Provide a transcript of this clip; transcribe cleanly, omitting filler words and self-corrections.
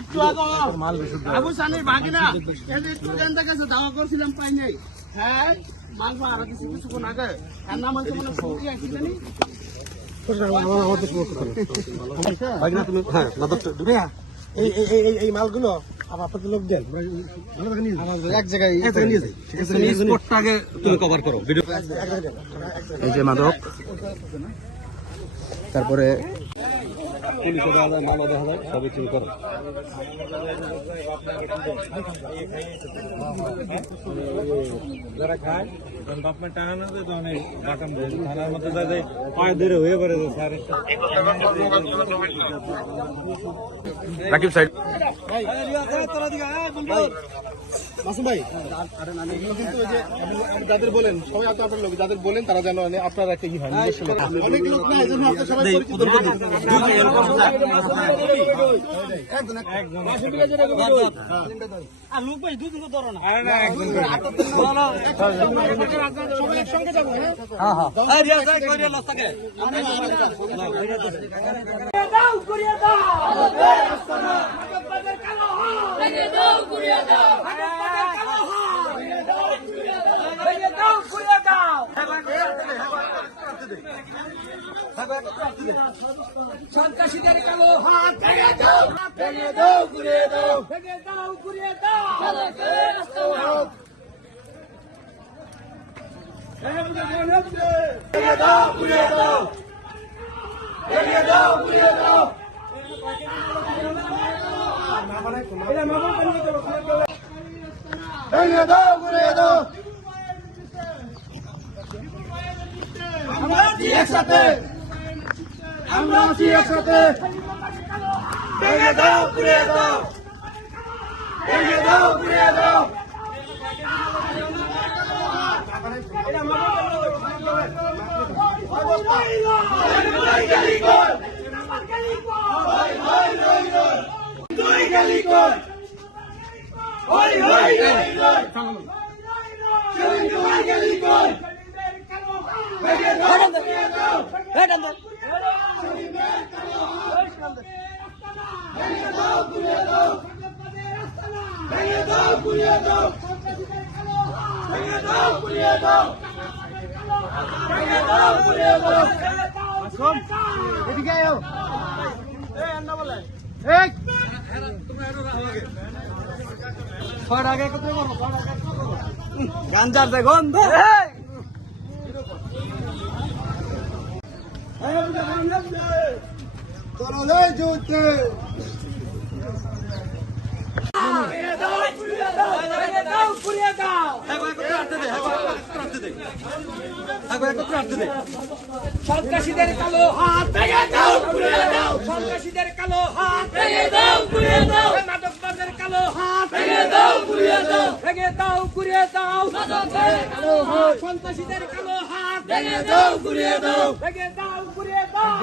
একটু আগে আবু সানির ভাগিনা একটু জানতে গেছে দাওয়া করছিলাম পাই নাই। হ্যাঁ মাল ভাড়া দিছি কিছুক্ষণ আগে। তার নাম হচ্ছে মানে ফুটি অ্যাক্সিডেন্ট। এই মালগুলো আপনাদের লোক দেন এক জায়গায় নিয়ে যাই। ঠিক আছে, স্পটটাকে তুমি কভার করো ভিডিও। এই যে মাদক, তারপরে পুলিশে দেওয়া যায়, মালও দেখা যায়, সবই চিন করো। যারা খায় বাপমা টাকা না দেয় তখন বাটাম দেয় থানার মধ্যে যাতে পায়ে ধরে হয়ে পড়ে স্যার। রাকিব সাইড মাসুম ভাই, কিন্তু ওই যে আপনি যাদের বলেন সবাই আপনার লোক যাদের বলেন তারা যেন আপনার একটা কি হয় অনেক লোক না, এই জন্য আপনার সবাই আর লোক ভাই দুই দিন ধরো না। সবাই একসঙ্গে যাবো। দাও করিয়া দাও ভেঙে দাও করিয়া দাও ভেঙে দাও করিয়া দাও সন্ত্রাসীদের কালো হাত ভেঙে দাও করিয়া দাও ভেঙে দাও করিয়া দাও ভেঙে দাও করিয়া দাও ভেঙে দাও করিয়া দাও ভেঙে দাও করিয়া দাও। আমরা আছি একসাথে, আমরা আছি একসাথে। ভেঙে দাও করিয়া দাও ভেঙে দাও করিয়া দাও। গাঞ্জার দেখুন সন্ত্রাসীদের কালো হাত ভেঙে দাও ঘুরিয়ে দাও সন্ত্রাসীদের কালো হাত ভেঙে দাও ঘুরিয়ে দাও মাদকবাজের কালো হাত ভেঙে দাও ঘুরিয়ে দাও ভেঙে দাও ঘুরিয়ে দাও মাদকবাজের কালো হাত সন্ত্রাসীদের কালো হাত ভেঙে দাও ঘুরিয়ে দাও ভেঙে দাও ঘুরিয়ে দাও